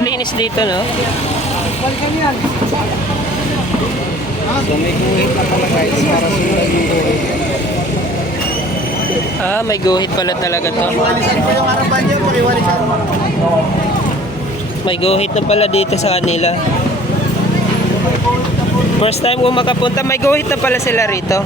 Malinis dito, no? So may guhit na pala guys para sundan yung guhit. Ah, may guhit pala talaga to. Iwalisan ko yung harapan niya, pakiwalisan mo. May guhit na pala dito sa kanila. First time ko makapunta, may guhit na pala sila rito.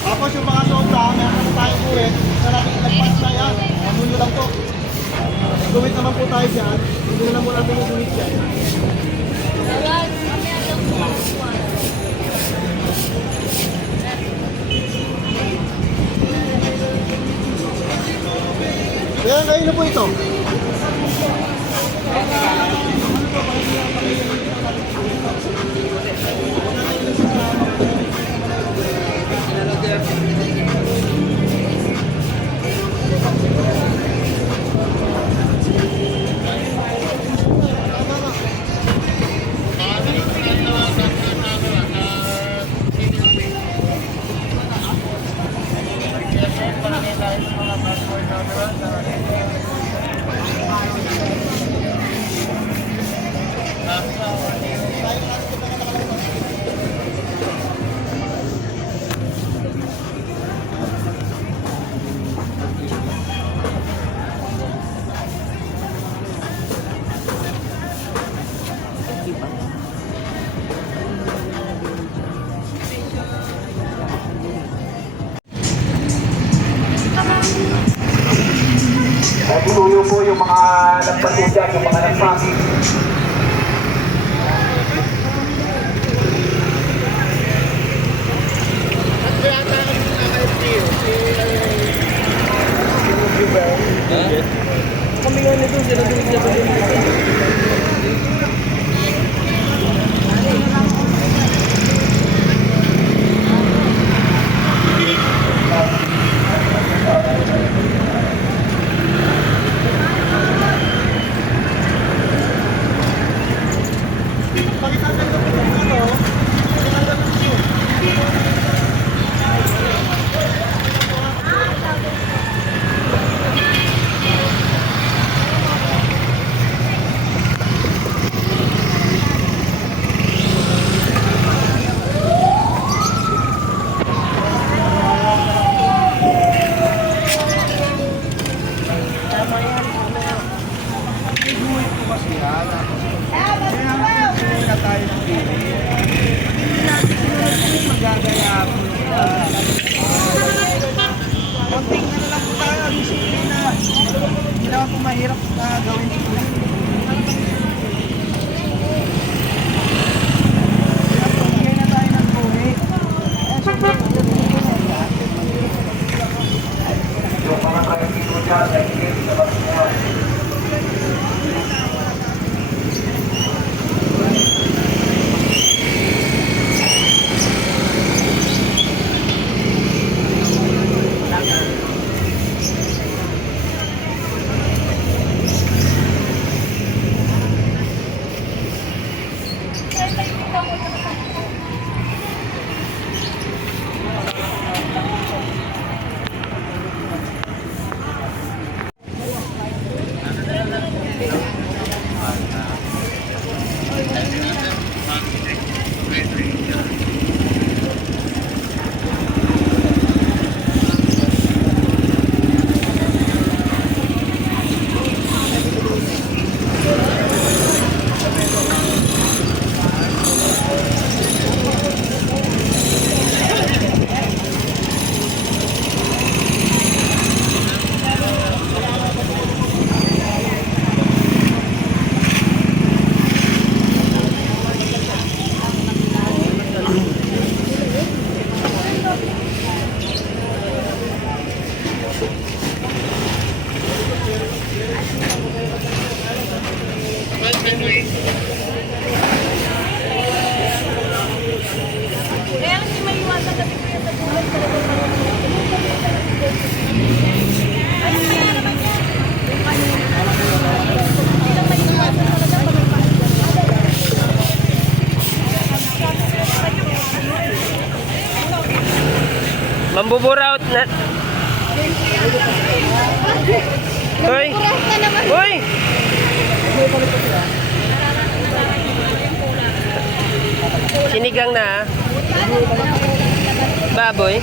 Tapos yung mga sobra, meron na tayong guhit. Sa natin ilagpas na yan. Mamulo lang po. Guhit naman po tayo dyan. Hindi na lang po natin yung guhit dyan. Kaya ngayon na po ito. Tutuyo po yung mga nagpatuja, yung mga nagpasi. Kami nga nito, sila mahirap gawin ito. Bigay na tayo ng guhit. Yung mga kainito dyan, naigit sa pagkakas. buburaut na. Hoy! Hoy! Sinigang na, ah. Baboy.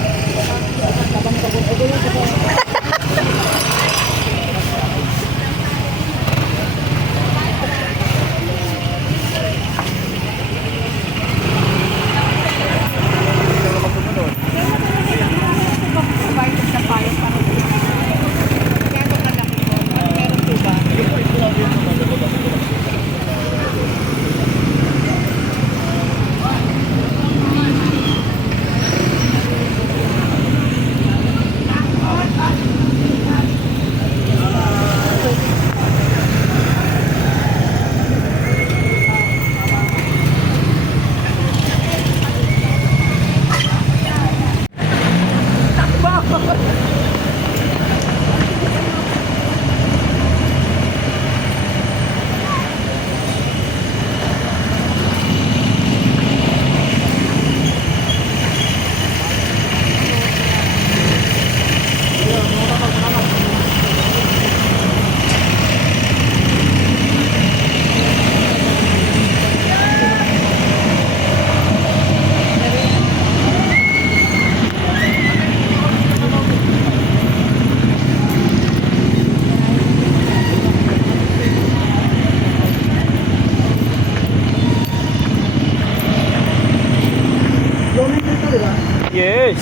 Yes.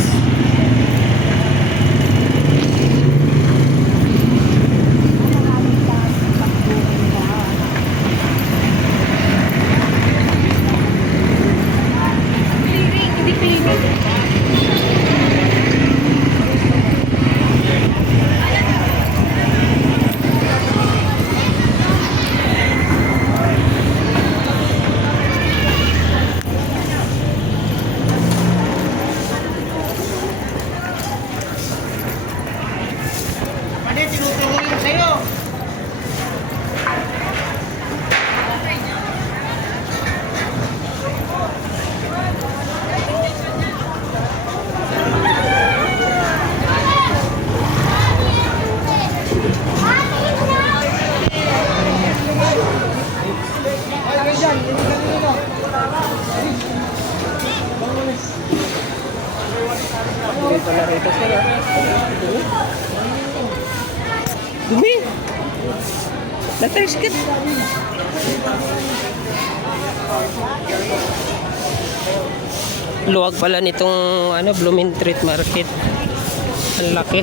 Dumi. Natriskit. Luwag pala nitong Blooming Street Market. Ang laki.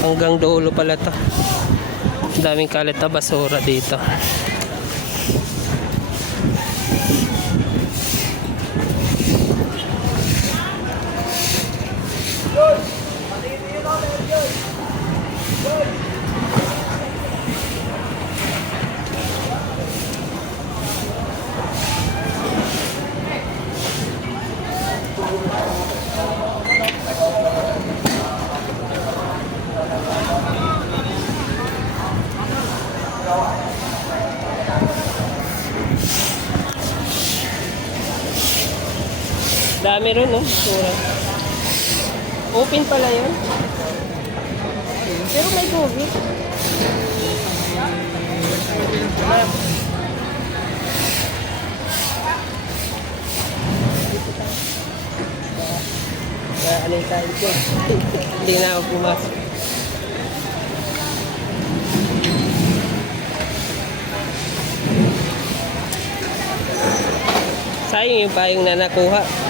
Hanggang dulo pala to. Daming kalat na basura dito. Dami rin, no? Surang. Open pala yun. Pero may COVID. Ano yung kain ko? Hindi na ako pumasok. Sayang yung payong na nakuha.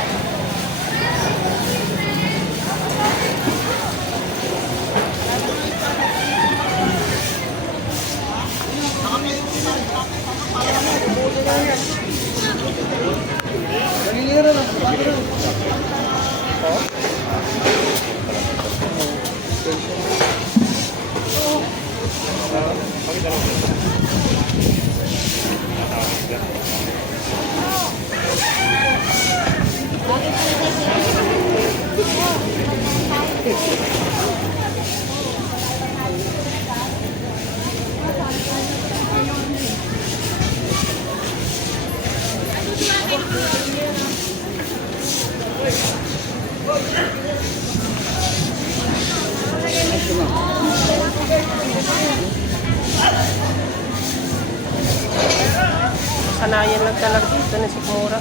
Sanayan lang talaga dito na sikmura.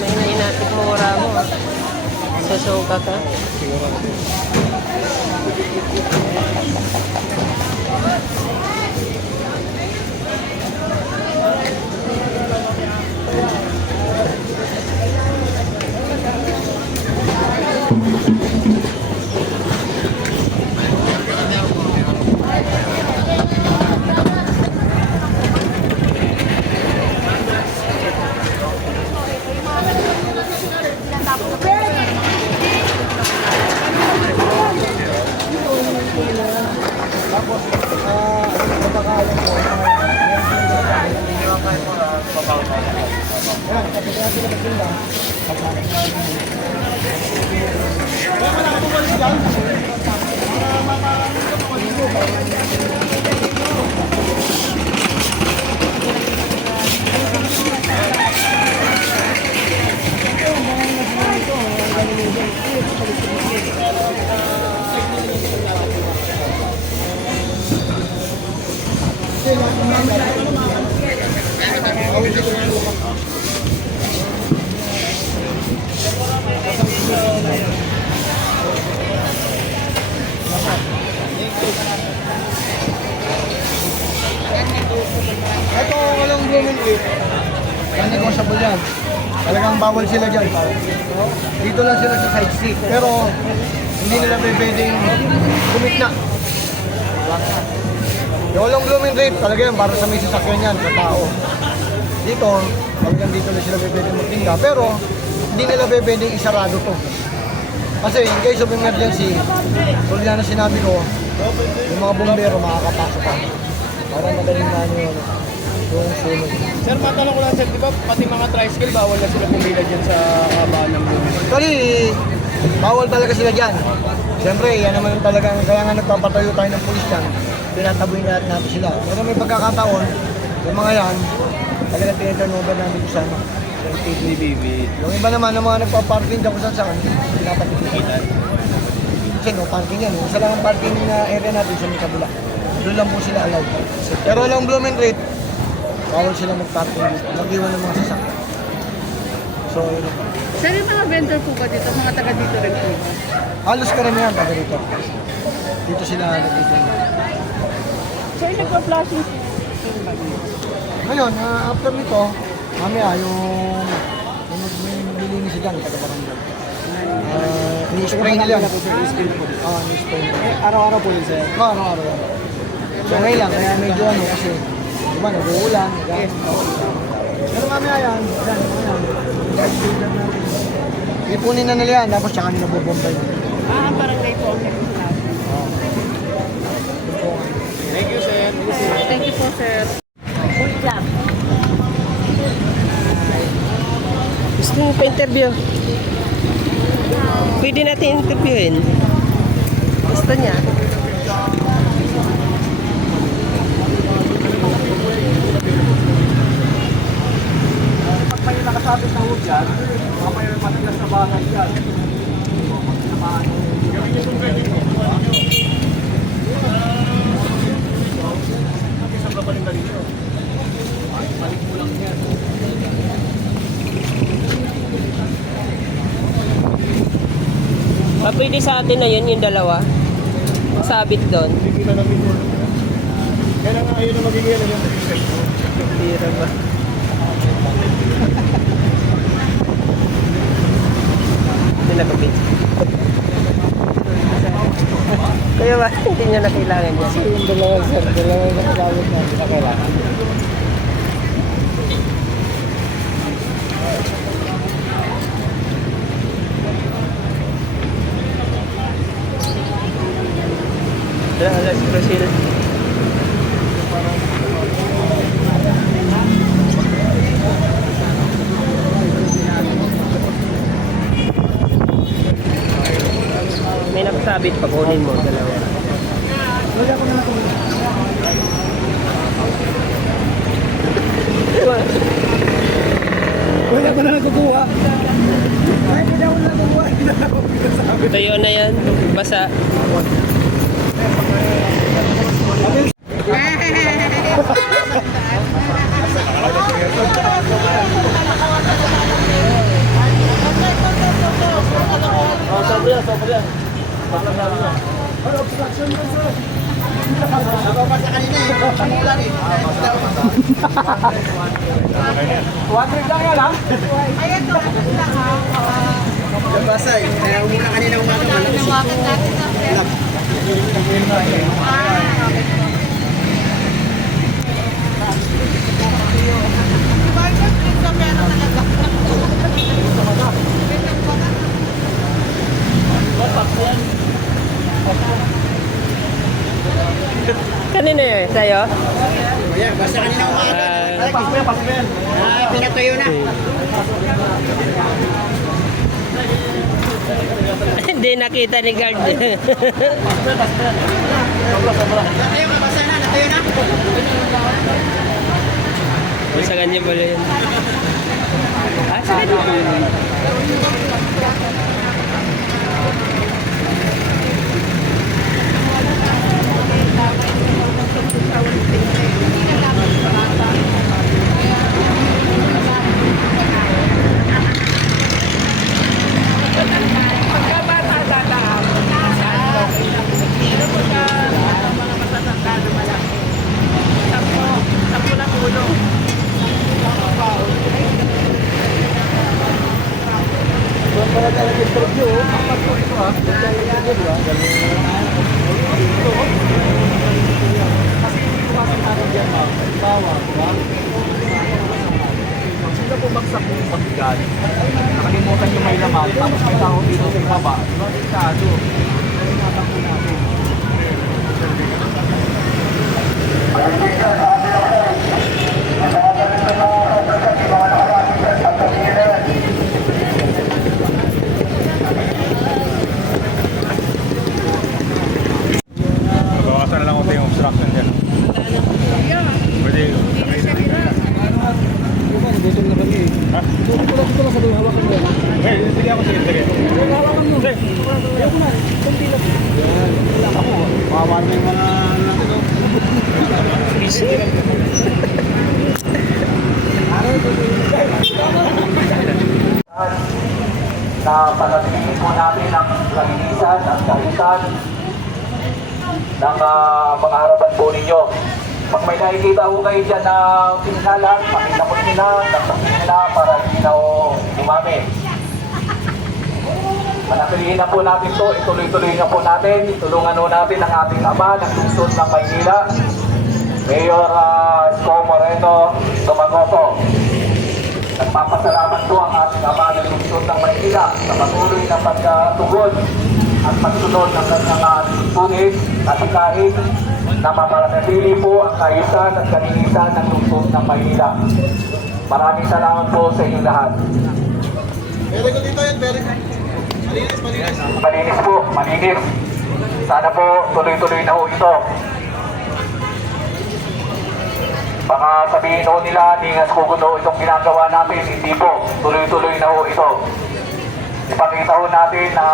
May inatikmura mo. Susuka ka. Ito, walang blooming leaf. Yan, negotiable yan. Talagang bawal sila dyan. Dito lang sila sa side street. Pero, hindi nila pwedeng kumikna. Yung walang blooming leaf, talaga yan, para sa may sasakyan yan, sa tao. Dito, talagang dito lang sila pwedeng magtinda. Pero, hindi nila pwedeng isarado to. Kasi, in case of emergency, tulad na sinabi ko, yung mga bumbero makakapasok pa. Para madaling na yung sunog. Sir, matanong ko lang sir, di ba pati mga tricycle bawal na sila pumila dyan sa kabaan ng lumin? Actually, bawal talaga sila dyan. Siyempre, yan naman talagang, kaya nga nagpapatayo tayo ng pulis dyan, tinataboy natin sila. Pero may pagkakataon, yung mga yan, talagang tinaturnover natin kung saan. Yung iba naman, ng mga nagpa-parking dyan kung saan, pinapatikitan. Kasi no, parking yan. Isa lang ang parking na area natin sa may kabila. Doon lang po sila allowed. Pero walang blooming rate, bawal sila mag-parking dito. Mag-iwan ng mga sasakyan. So, yun po. Sir, yung mga vendor po ba dito, mga taga dito rin po ba? Halos karamihan taga dito. Dito sila nagtitinda. Sir, nagpa-flashing po. Ngayon, after nito, mamaya yung maglilinis sila ng taga-barangay. Ni-spray nila yan. Ni-spray nila. Araw-araw po yun sir. Araw-araw. So ngayon lang, kaya medyo ano kasi, di ba, nag-uulan. Pero mamaya yan, ipunin na nila yan, tapos tsaka nila bubomba yun. Ang barangay po ang nagsulat. Thank you sir. Thank you po, sir. Good job. Gusto mo pa interview? Pwede natin interviewin. Gusto niya. Pag may nakasabit na hood dyan, mga may matigas na bagay dyan. Pwede sa atin na yun, yung dalawa. Sabit doon. Hindi na namin yun. Kaya nga ayun na magiging ano yung Tira ba? Hindi nakapit. Kaya ba, hindi niya na kailangan niya. yung dalawa sir, dalawa yung nakagamit natin na kailangan. Alas Brazil. May nakasabit pa, kunin mo dalawa. Wala ka na nagkukuha. Tuyo na yan. Basa. Basay. Kaya umuna kanina umaga. Nawakan natin sa friend. Kanina eh, sa'yo? Ayan, basta kanina umaga. Pinatuyo na. Hindi nakita ni guard. Natayo ka, basta na. Natayo na. Sa kanya pala yun. Ah, sa kanya pala yun. Sila bumagsak yung mabigat. Nakalimutan yung may laman, tapos may tao dito sa baba. Delikado. Bawasan na lang konti yung obstruction dyan. Pwede. Ha? Eh, sige ako, sige. Bawa na yung mga Na panatilihin po natin ang kalinisan at kahisan ng mga harapan po ninyo. Pag may nakikita ko kayo dyan na pininalan, pakilapot nila, nagsasin nila para hindi na umami. Manatilihin na po natin to, ituloy-tuloy na po natin, tulungan po natin ang ating ama ng lungsod ng Maynila, Mayor Isko Moreno Tumagoso. Nagpapasalamat po ang ating ama ng lungsod ng Maynila sa patuloy na pagtugon at pagsunod ng kanyang tunit at kahit na mapanatili po ang kaayusan at kalinisan ng lungsod ng Maynila. Maraming salamat po sa inyong lahat. Very good dito yan, very good. Malinis po, malinis. Sana po tuloy-tuloy na po ito. Baka sabihin po nila, ningas ko itong ginagawa natin. Hindi po, tuloy-tuloy na po ito. Ipakita po natin na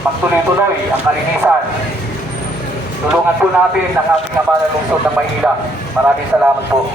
magtuloy-tuloy ang kalinisan. Tulungan po natin ang ating ama ng lungsod ng Maynila. Maraming salamat po.